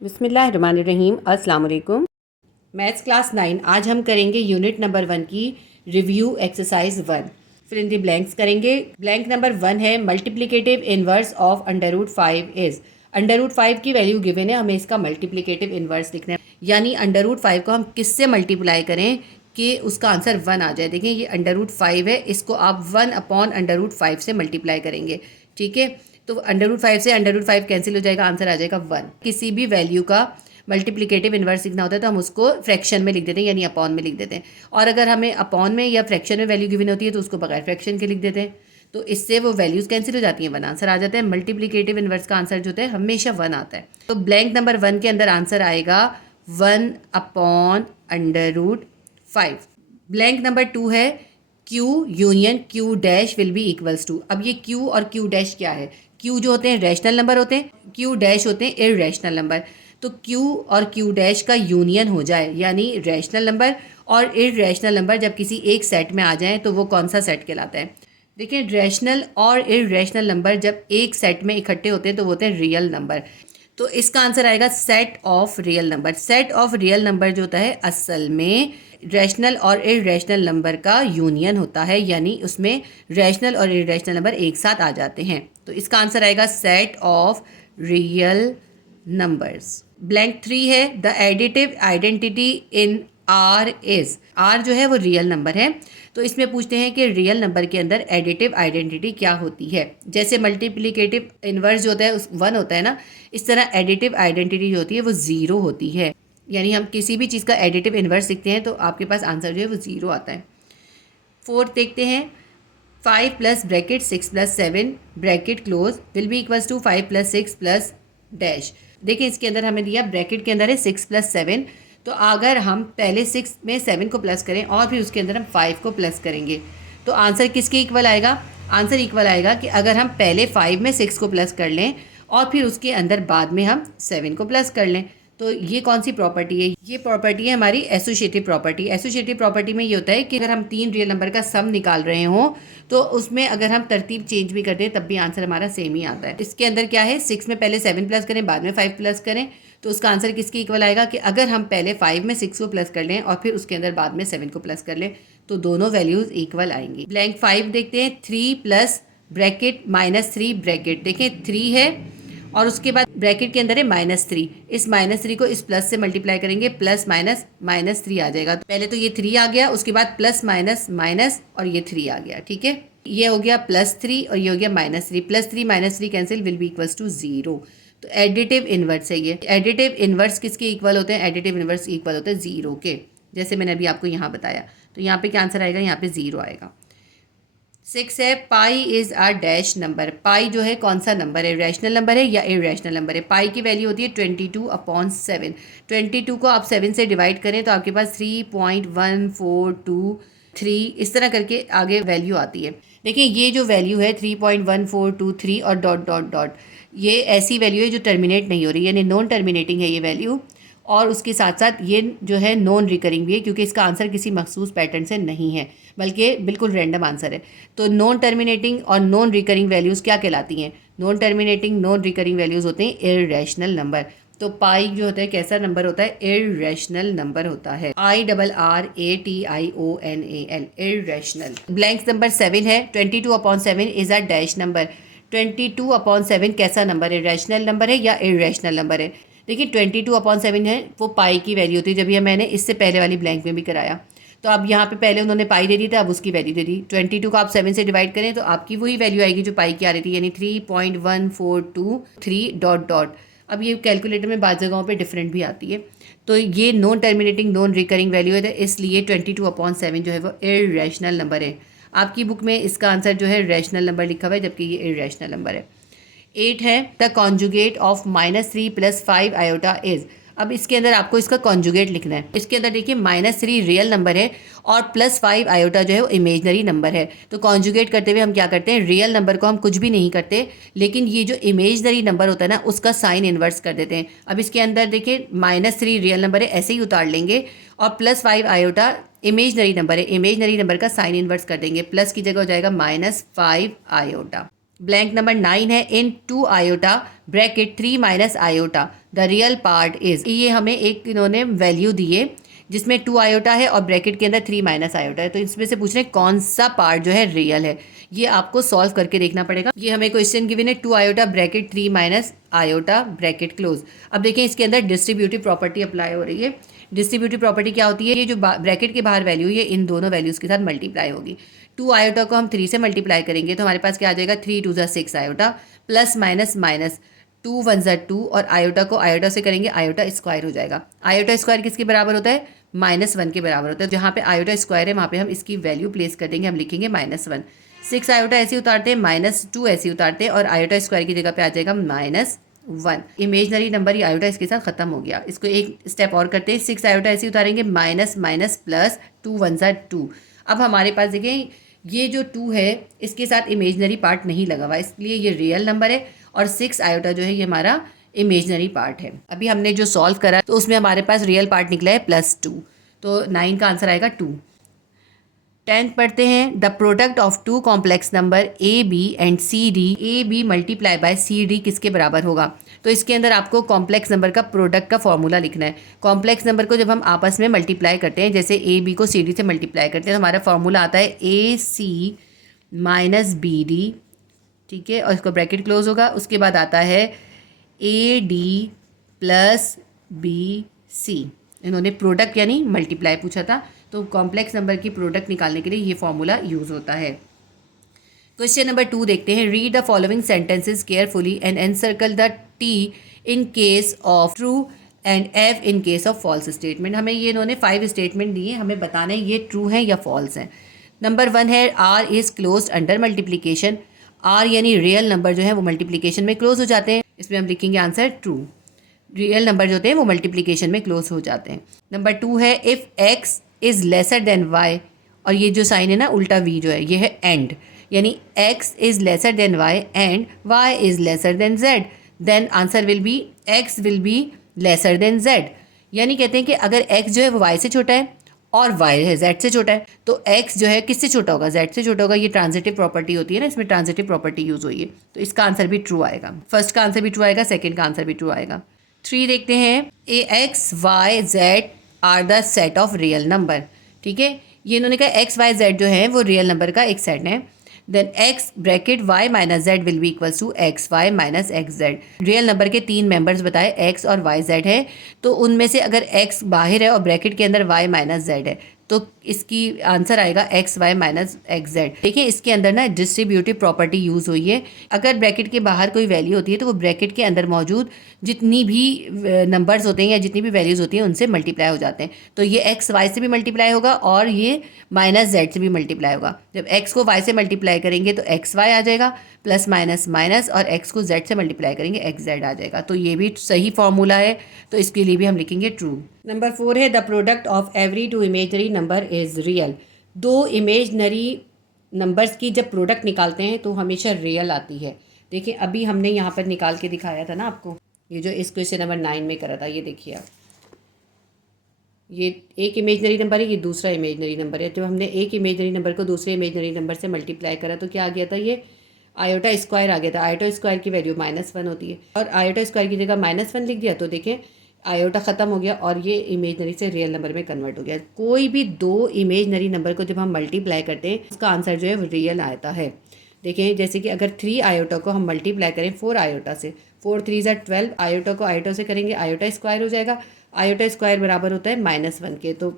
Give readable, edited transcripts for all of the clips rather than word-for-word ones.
बिस्मिल्लाहिर्रहमानिर्रहीम। अस्सलाम वालेकुम। मैथ्स क्लास 9 आज हम करेंगे यूनिट नंबर 1 की रिव्यू एक्सरसाइज 1। फिर इन दी ब्लैंक्स करेंगे। ब्लैंक नंबर 1 है मल्टीप्लिकेटिव इनवर्स ऑफ √5 इज़। √5 की वैल्यू गिवन है, हमें इसका मल्टीप्लिकेटिव इनवर्स लिखना है, यानी √5 को हम किससे मल्टीप्लाई करें कि उसका आंसर 1 आ जाए। देखें ये √5 है, इसको आप 1/√5 से मल्टीप्लाई करेंगे। ठीक है, तो √5 से √5 कैंसिल हो जाएगा, आंसर आ जाएगा 1। किसी भी वैल्यू का मल्टीप्लिकेटिव इन्वर्स लिखना होता है तो हम उसको फ्रैक्शन में लिख देते हैं, यानी अपॉन में लिख देते हैं। और अगर हमें अपॉन में या फ्रैक्शन में वैल्यू गिवन होती है तो उसको बगैर फ्रैक्शन के लिख देते हैं, तो इससे वो वैल्यूज़ कैंसिल हो जाती हैं, 1 आंसर आ जाता है। मल्टीप्लिकेटिव इन्वर्स का आंसर जो होता है हमेशा 1 आता है। तो ब्लैंक नंबर 1 के अंदर आंसर आएगा 1/√5। ब्लैंक नंबर 2 है Q union Q dash will be equals to. अब ये Q और Q डैश क्या है? Q जो होते हैं रैशनल नंबर होते हैं, Q डैश होते हैं इररेशनल नंबर। तो Q और Q डैश का यूनियन हो जाए, यानी रैशनल नंबर और इररेशनल नंबर जब किसी एक सेट में आ जाएं तो वो कौन सा सेट कहलाता है? देखिए, रैशनल और इररेशनल नंबर जब एक सेट में इकट्ठे होते हैं तो वो होते हैं रियल नंबर। तो इसका आंसर आएगा set of real number. Set of real number जो होता है असल में रैशनल और इररेशनल नंबर का यूनियन होता है, यानी उसमें रैशनल और इररेशनल नंबर एक साथ आ जाते हैं। तो इसका आंसर आएगा set of real numbers. Blank 3 है the additive identity in R is. R जो है वो रियल नंबर है, तो इसमें पूछते हैं कि रियल नंबर के अंदर एडिटिव आइडेंटिटी क्या होती है। जैसे मल्टीप्लिकेटिव इन्वर्स जो होता है उस 1 होता है ना, इस तरह एडिटिव आइडेंटिटी जो होती है वो 0 होती है। यानी हम किसी भी चीज़ का एडिटिव इन्वर्स लिखते हैं तो आपके पास आंसर जो है वो 0 आता है। 4 देखते हैं 5 plus bracket 6 plus 7 bracket close will be equals to 5 plus 6 plus dash. देखिए इसके अंदर हमें दिया ब्रैकेट के अंदर है 6 प्लस 7, तो अगर हम पहले 6 में 7 को प्लस करें और फिर उसके अंदर हम 5 को प्लस करेंगे तो आंसर किसके इक्वल आएगा? आंसर इक्वल आएगा कि अगर हम पहले 5 में 6 को प्लस कर लें और फिर उसके अंदर बाद में हम 7 को प्लस कर लें। तो ये कौन सी प्रॉपर्टी है? ये प्रॉपर्टी है हमारी एसोसिएटिव प्रॉपर्टी। एसोसिएटिव प्रॉपर्टी में ये होता है कि अगर हम 3 रियल नंबर का सम निकाल रहे हों तो उसमें अगर हम तरतीब चेंज भी कर दें तब भी आंसर हमारा सेम ही आता है। इसके अंदर क्या है, 6 में पहले 7 प्लस करें बाद में 5 प्लस करें तो उसका आंसर किसके इक्वल आएगा कि अगर हम पहले 5 में 6 को प्लस कर लें और फिर उसके अंदर बाद में 7 को प्लस कर लें तो दोनों वैल्यूज इक्वल आएंगी। ब्लैंक 5 देखते हैं 3 प्लस ब्रैकेट -3 ब्रैकेट। देखें 3 है और उसके बाद ब्रैकेट के अंदर है -3। इस -3 को इस प्लस से मल्टीप्लाई करेंगे, प्लस माइनस -3 आ जाएगा। तो पहले तो ये 3 आ गया, उसके बाद प्लस माइनस माइनस और ये 3 आ गया। ठीक है, ये हो गया +3 और ये हो गया -3। +3 -3 cancel will be equals to 0। तो एडिटिव इन्वर्स है ये। एडिटिव इन्वर्स किसके इक्वल होते हैं? एडिटिव इन्वर्स इक्वल होते हैं 0 के, जैसे मैंने अभी आपको यहाँ बताया। तो यहाँ पे क्या आंसर आएगा? यहाँ पे 0 आएगा। 6 है पाई इज़ आर डैश नंबर। पाई जो है कौन सा नंबर है? रैशनल नंबर है या इररेशनल नंबर है? पाई की वैल्यू होती है 22/7। 22 को आप 7 से डिवाइड करें तो आपके पास 3.1423 इस तरह करके आगे वैल्यू आती है। देखिए ये जो वैल्यू है 3.1423 और डॉट डॉट डॉट, ये ऐसी वैल्यू है जो टर्मिनेट नहीं हो रही, यानी नॉन टर्मिनेटिंग है ये वैल्यू। और उसके साथ साथ ये जो है नॉन रिकरिंग भी है, क्योंकि इसका आंसर किसी मखसूस पैटर्न से नहीं है बल्कि बिल्कुल रैंडम आंसर है। तो नॉन टर्मिनेटिंग और नॉन रिकरिंग वैल्यूज़ क्या कहलाती हैं? Non terminating non recurring values होते हैं इररेशनल नंबर। तो पाई जो होता है कैसा नंबर होता है? इररेशनल नंबर होता है। IRRATIONAL, irrational. ब्लैंक नंबर 7 है 22/7 इज़ अ डैश नंबर। 22/7 कैसा नंबर है? रैशनल नंबर है या इररेशनल नंबर है? देखिए 22/7 है वो पाई की वैल्यू होती है, जब ये मैंने इससे पहले वाली ब्लैंक में भी कराया। तो अब यहाँ पे पहले उन्होंने पाई दे दी था, अब उसकी वैल्यू दे दी। 22 को आप 7 से डिवाइड करें तो आपकी वही वैल्यू आएगी जो पाई की आ रही थी, यानी 3.1423 डॉट डॉट। अब ये कैलकुलेटर में बाद जगहों पे डिफरेंट भी आती है। तो ये non terminating non recurring value है, इसलिए 22/7 जो है वो इररेशनल नंबर है। आपकी बुक में इसका आंसर जो है रैशनल नंबर लिखा हुआ है, जबकि ये इररेशनल नंबर है। 8 है the conjugate of -3 + 5 iota is. अब इसके अंदर आपको इसका कॉन्जुगेट लिखना है। इसके अंदर देखिए -3 रियल नंबर है और +5 आयोटा जो है वो इमेजनरी नंबर है। तो कॉन्जुगेट करते हुए हम क्या करते हैं? रियल नंबर को हम कुछ भी नहीं करते, लेकिन ये जो इमेजनरी नंबर होता है ना उसका साइन इन्वर्स कर देते हैं। अब इसके अंदर देखिए -3 रियल नंबर है, ऐसे ही उतार लेंगे, और +5 आयोटा इमेजनरी नंबर है, इमेजनरी नंबर का साइन इन्वर्स कर देंगे। प्लस की जगह हो जाएगा -5 आयोटा। ब्लैंक नंबर 9 है इन 2 iota bracket 3 minus iota the real part is. ये हमें एक इन्होंने वैल्यू दी है जिसमें 2 आयोटा है और ब्रैकेट के अंदर 3 माइनस आयोटा है, तो इसमें से पूछ रहे हैं कौन सा पार्ट जो है रियल है। ये आपको सॉल्व करके देखना पड़ेगा। ये हमें क्वेश्चन गिवन है 2 iota bracket 3 minus iota bracket close. अब देखें इसके अंदर डिस्ट्रीब्यूटिव प्रॉपर्टी अप्लाई हो रही है। डिस्ट्रीब्यूटिव प्रॉपर्टी क्या होती है, ये जो ब्रैकेट के बाहर वैल्यू है इन दोनों वैल्यूज़ के साथ मल्टीप्लाई होगी। 2 आयोटा को हम 3 से मल्टीप्लाई करेंगे तो हमारे पास क्या आ जाएगा, 3 2 6 आयोटा प्लस माइनस माइनस 2 1 2 और आयोटा को आयोटा से करेंगे आयोटा स्क्वायर हो जाएगा। आयोटा स्क्वायर किसके बराबर होता है, -1 के बराबर होता है। जहाँ पे आयोटा स्क्वायर है वहाँ पे हम इसकी वैल्यू प्लेस कर देंगे, हम लिखेंगे -1। 6 आयोटा ऐसे उतारते हैं, -2 ऐसे उतारते हैं और आयोटा स्क्वायर की जगह पे आ जाएगा -1। इमेजनरी नंबर ये आयोटा इसके साथ खत्म हो गया। इसको एक स्टेप और करते हैं, 6 आयोटा ऐसे उतारेंगे, माइनस माइनस प्लस 2 1 2। अब हमारे पास देखें ये जो 2 है इसके साथ इमेजनरी पार्ट नहीं लगा हुआ, इसलिए ये रियल नंबर है और 6 आयोटा जो है ये हमारा इमेजनरी पार्ट है। अभी हमने जो सॉल्व करा तो उसमें हमारे पास रियल पार्ट निकला है +2, तो 9 का आंसर आएगा 2। 10th पढ़ते हैं, the product of 2 complex number A B and C D, A B multiply by C D किसके बराबर होगा। तो इसके अंदर आपको कॉम्प्लेक्स नंबर का प्रोडक्ट का फॉर्मूला लिखना है। कॉम्प्लेक्स नंबर को जब हम आपस में मल्टीप्लाई करते हैं, जैसे ए बी को सी डी से मल्टीप्लाई करते हैं तो हमारा फॉर्मूला आता है ए सी माइनस बी डी, ठीक है, और इसको ब्रैकेट क्लोज होगा। उसके बाद आता है A D plus B C, इन्होंने प्रोडक्ट यानी मल्टीप्लाई पूछा था, तो कॉम्प्लेक्स नंबर की प्रोडक्ट निकालने के लिए ये फॉर्मूला यूज़ होता है। क्वेश्चन नंबर 2 देखते हैं, read the following sentences carefully and encircle the T in case of true and F in case of false statement. हमें ये इन्होंने 5 स्टेटमेंट दिए, हमें बताना है ये ट्रू है या फॉल्स है। नंबर 1 है R is close under multiplication. R यानी रियल नंबर जो है वो मल्टीप्लीकेशन में क्लोज हो जाते हैं, इसमें हम लिखेंगे आंसर ट्रू। रियल नंबर जो होते हैं वो मल्टीप्लिकेशन में क्लोज हो जाते हैं। नंबर 2 है if X is lesser than Y, और ये जो साइन है ना उल्टा वी जो है ये है एंड, यानी X is lesser than Y and Y is lesser than Z, then answer will be X will be lesser than Z. यानी कहते हैं कि अगर एक्स जो है वो वाई से छोटा है और वाई है जेड से छोटा है, तो एक्स जो है किससे छोटा होगा, जेड से छोटा होगा। ये ट्रांजिटिव प्रॉपर्टी होती है ना, इसमें ट्रांजिटिव प्रॉपर्टी यूज़ हुई है, तो इसका आंसर भी ट्रू आएगा। फर्स्ट का आंसर भी ट्रू आएगा, सेकेंड का आंसर भी ट्रू आएगा। 3 देखते हैं, a X Y Z are the set of real number, ठीक है, ये इन्होंने कहा एक्स वाई जेड जो है वो रियल नंबर का एक सेट है। Then X bracket Y minus Z will be equals to X Y minus X Z. Real number के 3 मेंबर्स बताए, एक्स और वाई जेड है, तो उनमें से अगर एक्स बाहर है और ब्रैकेट के अंदर वाई माइनस जेड है तो इसकी आंसर आएगा X Y minus X Z. देखिए इसके अंदर ना डिस्ट्रीब्यूटिव प्रॉपर्टी यूज़ हुई है। अगर ब्रैकेट के बाहर कोई वैल्यू होती है तो वो ब्रैकेट के अंदर मौजूद जितनी भी नंबर्स होते हैं या जितनी भी वैल्यूज़ होती हैं उनसे मल्टीप्लाई हो जाते हैं। तो ये एक्स वाई से भी मल्टीप्लाई होगा और ये माइनस जेड से भी मल्टीप्लाई होगा। जब एक्स को वाई से मल्टीप्लाई करेंगे तो एक्स वाई आ जाएगा, प्लस माइनस माइनस, और एक्स को जेड से मल्टीप्लाई करेंगे एक्स जेड आ जाएगा। तो ये भी सही फॉर्मूला है, तो इसके लिए भी हम लिखेंगे ट्रू। नंबर 4 है the product of every 2 imaginary number is real. 2 imaginary numbers की जब प्रोडक्ट निकालते हैं तो हमेशा रियल आती है। देखिए अभी हमने यहाँ पर निकाल के दिखाया था ना आपको, ये जो इस क्वेश्चन नंबर 9 में करा था, ये देखिए आप, ये एक इमेजनरी नंबर है, ये दूसरा इमेजनरी नंबर है। जब हमने एक इमेजनरी नंबर को दूसरे इमेजनरी नंबर से मल्टीप्लाई करा तो क्या आ गया था, ये आयोटा स्क्वायर आ गया था। आयोटा स्क्वायर की वैल्यू -1 होती है और आयोटा स्क्वायर की जगह -1 लिख दिया तो देखें आयोटा ख़त्म हो गया और ये इमेजनरी से रियल नंबर में कन्वर्ट हो गया। कोई भी 2 इमेजनरी नंबर को जब हम मल्टीप्लाई करते हैं उसका आंसर जो है वो रियल आता है। देखें जैसे कि अगर 3 आयोटा को हम मल्टीप्लाई करें 4 आयोटा से, 4 3 12, आयोटा को आयोटा से करेंगे आयोटा स्क्वायर हो जाएगा। आयोटा स्क्वायर बराबर होता है -1 के, तो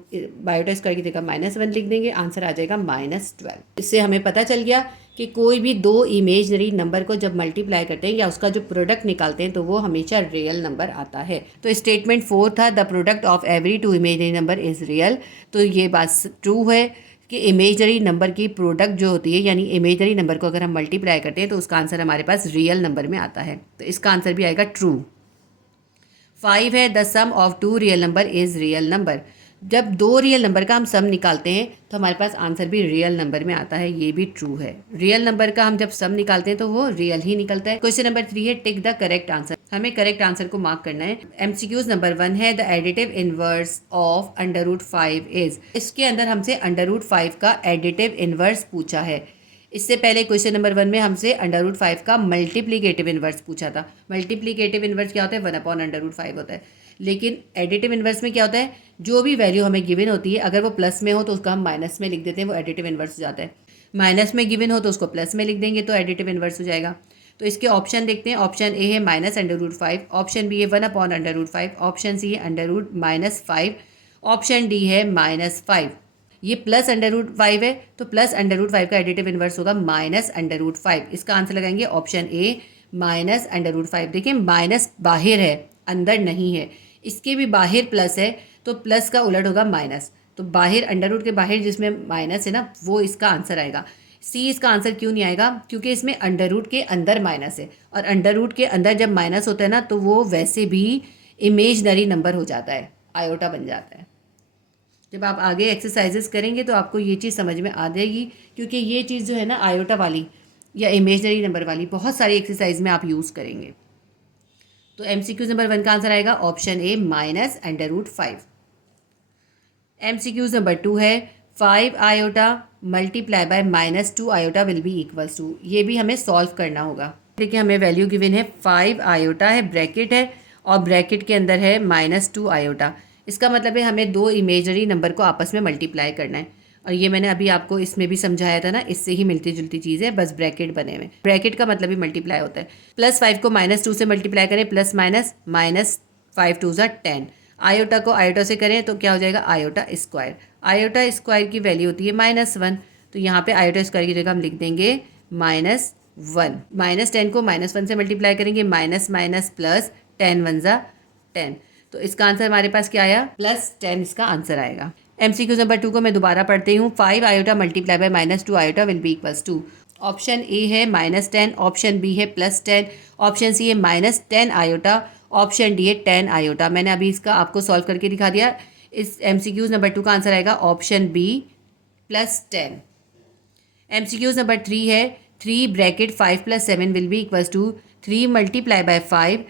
आयोटा स्क्वायर की जगह -1 लिख देंगे, आंसर आ जाएगा -12। इससे हमें पता चल गया कि कोई भी 2 इमेजनरी नंबर को जब मल्टीप्लाई करते हैं या उसका जो प्रोडक्ट निकालते हैं तो वो हमेशा रियल नंबर आता है। तो स्टेटमेंट 4 था the product of every 2 imaginary number is real. तो ये बात ट्रू है कि इमेजनरी नंबर की प्रोडक्ट जो होती है, यानी इमेजनरी नंबर को अगर हम मल्टीप्लाई करते हैं तो उसका आंसर हमारे पास रियल नंबर में आता है, तो इसका आंसर भी आएगा ट्रू। 5 है the sum of 2 real number is real number. जब 2 रियल नंबर का हम सम निकालते हैं तो हमारे पास आंसर भी रियल नंबर में आता है, ये भी ट्रू है। रियल नंबर का हम जब सम निकालते हैं तो वो रियल ही निकलता है। क्वेश्चन नंबर 3 है टिक द करेक्ट आंसर। हमें करेक्ट आंसर को मार्क करना है। MCQs नंबर 1 है the additive inverse of √5 is. इसके अंदर हमसे √5 का एडिटिव इनवर्स पूछा है। इससे पहले क्वेश्चन नंबर 1 में हमसे √5 का मल्टीप्लीकेटिव इन्वर्स पूछा था। मल्टीप्लीकेटिव इन्वर्स क्या होता है? 1/√5 होता है। लेकिन एडिटिव इन्वर्स में क्या होता है? जो भी वैल्यू हमें गिवन होती है अगर वो प्लस में हो तो उसका हम माइनस में लिख देते हैं, वो एडिटिव इन्वर्स हो जाता है। माइनस में गिवन हो तो उसको प्लस में लिख देंगे तो एडिटिव इन्वर्स हो जाएगा। तो इसके ऑप्शन देखते हैं। ऑप्शन ए है -√5, ऑप्शन बी है 1/√5, ऑप्शन सी है √-5, ऑप्शन डी है -5। ये +√5 है तो +√5 का एडिटिव इन्वर्स होगा -√5। इसका आंसर लगाएंगे ऑप्शन ए -√5। देखिए माइनस बाहर है, अंदर नहीं है। इसके भी बाहर प्लस है तो प्लस का उलट होगा माइनस। तो बाहर अंडर के बाहर जिसमें माइनस है ना, वो इसका आंसर आएगा। सी इसका आंसर क्यों नहीं आएगा? क्योंकि इसमें अंडर के अंदर माइनस है, और अंडर के अंदर जब माइनस होता है ना तो वो वैसे भी इमेजनरी नंबर हो जाता है, आयोटा बन जाता है। जब आप आगे एक्सरसाइजेस करेंगे तो आपको ये चीज़ समझ में आ जाएगी, क्योंकि ये चीज़ जो है ना आयोटा वाली या इमेजनरी नंबर वाली बहुत सारी एक्सरसाइज में आप यूज़ करेंगे। तो MCQ नंबर 1 का आंसर आएगा ऑप्शन ए -√5। MCQ नंबर 2 है 5 iota multiply by -2 iota will be equals to. ये भी हमें सॉल्व करना होगा। देखिए हमें वैल्यू गिवन है 5 आयोटा है, ब्रैकेट है, और ब्रैकेट के अंदर है -2 आयोटा। इसका मतलब है हमें दो इमेजनरी नंबर को आपस में मल्टीप्लाई करना है, और ये मैंने अभी आपको इसमें भी समझाया था ना, इससे ही मिलती जुलती चीज़ है, बस ब्रैकेट बने हुए। ब्रैकेट का मतलब ही मल्टीप्लाई होता है। +5 को -2 से मल्टीप्लाई करें, प्लस माइनस -5 2 ज़ा 10। आयोटा को आयोटा से करें तो क्या हो जाएगा? Iota square. आयोटा स्क्वायर की वैल्यू होती है -1, तो यहाँ पे आयोटा स्क्वायर की जगह हम लिख देंगे -1। -10 को -1 से मल्टीप्लाई करेंगे, माइनस माइनस प्लस 10 1 ज़ा 10। तो इसका आंसर हमारे पास क्या आया? +10 इसका आंसर आएगा। MCQ नंबर 2 को मैं दोबारा पढ़ती हूँ। 5 iota multiply by -2 iota will be equals to. Option A है -10, ऑप्शन बी है +10, ऑप्शन सी है -10 आयोटा, ऑप्शन डी है 10 आयोटा। मैंने अभी इसका आपको सॉल्व करके दिखा दिया। इस MCQ नंबर 2 का आंसर आएगा ऑप्शन बी +10। MCQ नंबर 3 है 3 bracket 5 + 7 will be equals to 3 multiply by 5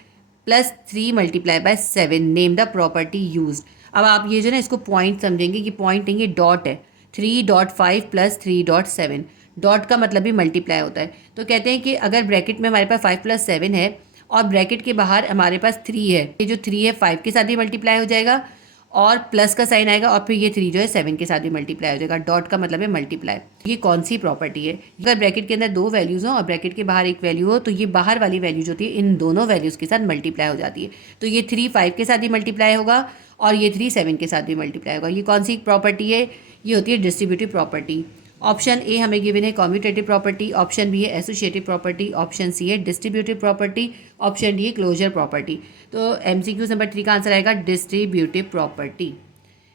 + 3 multiply by 7। Name the property used. अब आप ये जो ना इसको पॉइंट समझेंगे कि पॉइंट नहीं, ये डॉट है। 3.5 + 3.7, डॉट का मतलब भी मल्टीप्लाई होता है। तो कहते हैं कि अगर ब्रैकेट में हमारे पास 5 + 7 है और ब्रैकेट के बाहर हमारे पास 3 है, ये जो 3 है 5 के साथ भी मल्टीप्लाई हो जाएगा और प्लस का साइन आएगा, और फिर ये 3 जो है 7 के साथ भी मल्टीप्लाई हो जाएगा। डॉट का मतलब है मल्टीप्लाई। ये कौन सी प्रॉपर्टी है? अगर ब्रैकेट के अंदर 2 वैल्यूज़ हो और ब्रैकेट के बाहर एक वैल्यू हो तो ये बाहर वाली वैल्यू जो होती है इन दोनों वैल्यूज़ के साथ मल्टीप्लाई हो जाती है। तो ये 3 5 के साथ भी मल्टीप्लाई होगा और ये 3 7 के साथ भी मल्टीप्लाई होगा। ये कौन सी प्रॉपर्टी है? ये होती है डिस्ट्रीब्यूटिव प्रॉपर्टी। ऑप्शन ए हमें गिवन है कॉम्यूटेटिव प्रॉपर्टी, ऑप्शन बी है एसोसिएटिव प्रॉपर्टी, ऑप्शन सी है डिस्ट्रीब्यूटिव प्रॉपर्टी, ऑप्शन डी है क्लोजर प्रॉपर्टी। तो MCQ नंबर 3 का आंसर आएगा डिस्ट्रीब्यूटिव प्रॉपर्टी।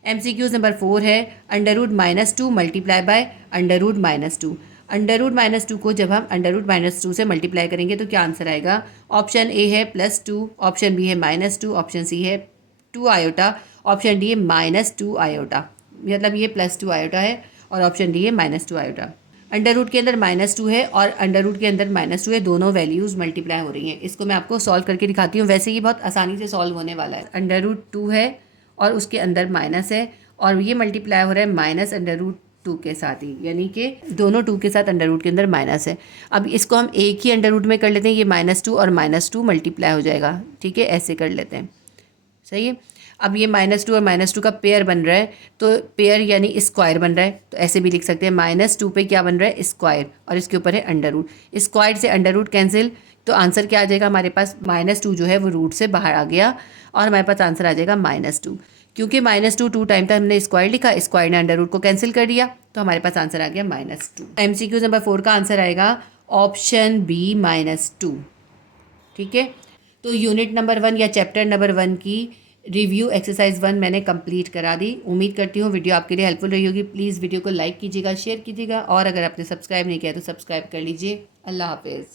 MCQ नंबर 4 है √-2 मल्टीप्लाई बाय √-2। √-2 को जब हम √-2 से मल्टीप्लाई करेंगे तो क्या आंसर आएगा? ऑप्शन ए है +2, ऑप्शन बी है -2, ऑप्शन सी है 2 आयोटा, ऑप्शन डी है -2 आयोटा। मतलब ये +2 आयोटा है और ऑप्शन डी है -2 आयोटा। अंडर के अंदर -2 है और अंडर के अंदर -2 है, दोनों वैल्यूज़ मल्टीप्लाई हो रही हैं। इसको मैं आपको सॉल्व करके दिखाती हूँ। वैसे ये बहुत आसानी से सॉल्व होने वाला है। √2 है और उसके अंदर माइनस है और ये मल्टीप्लाई हो रहा है -√2 के साथ ही, यानी कि दोनों 2 के साथ अंडर रूट के अंदर माइनस है। अब इसको हम एक ही अंडर रूट में कर लेते हैं, ये -2 और -2 मल्टीप्लाई हो जाएगा। ठीक है, ऐसे कर लेते हैं। सही है। अब ये -2 और -2 का पेयर बन रहा है, तो पेयर यानी स्क्वायर बन रहा है, तो ऐसे भी लिख सकते हैं -2 पे क्या बन रहा है? स्क्वायर, और इसके ऊपर है अंडर रूट। स्क्वायर से अंडर रूट कैंसिल, तो आंसर क्या आ जाएगा हमारे पास? -2 जो है वो रूट से बाहर आ गया और हमारे पास आंसर आ जाएगा -2। क्योंकि -2 2 टाइम तक हमने स्क्वायर लिखा, स्क्वायर ने अंडर रूट को कैंसिल कर दिया, तो हमारे पास आंसर आ गया -2। MCQ नंबर 4 का आंसर आएगा ऑप्शन बी -2। ठीक है, तो यूनिट नंबर 1 या चैप्टर नंबर 1 की रिव्यू एक्सरसाइज 1 मैंने कंप्लीट करा दी। उम्मीद करती हूँ वीडियो आपके लिए हेल्पफुल रही होगी। प्लीज़ वीडियो को लाइक कीजिएगा, शेयर कीजिएगा, और अगर आपने सब्सक्राइब नहीं किया तो सब्सक्राइब कर लीजिए। अल्लाह हाफिज़।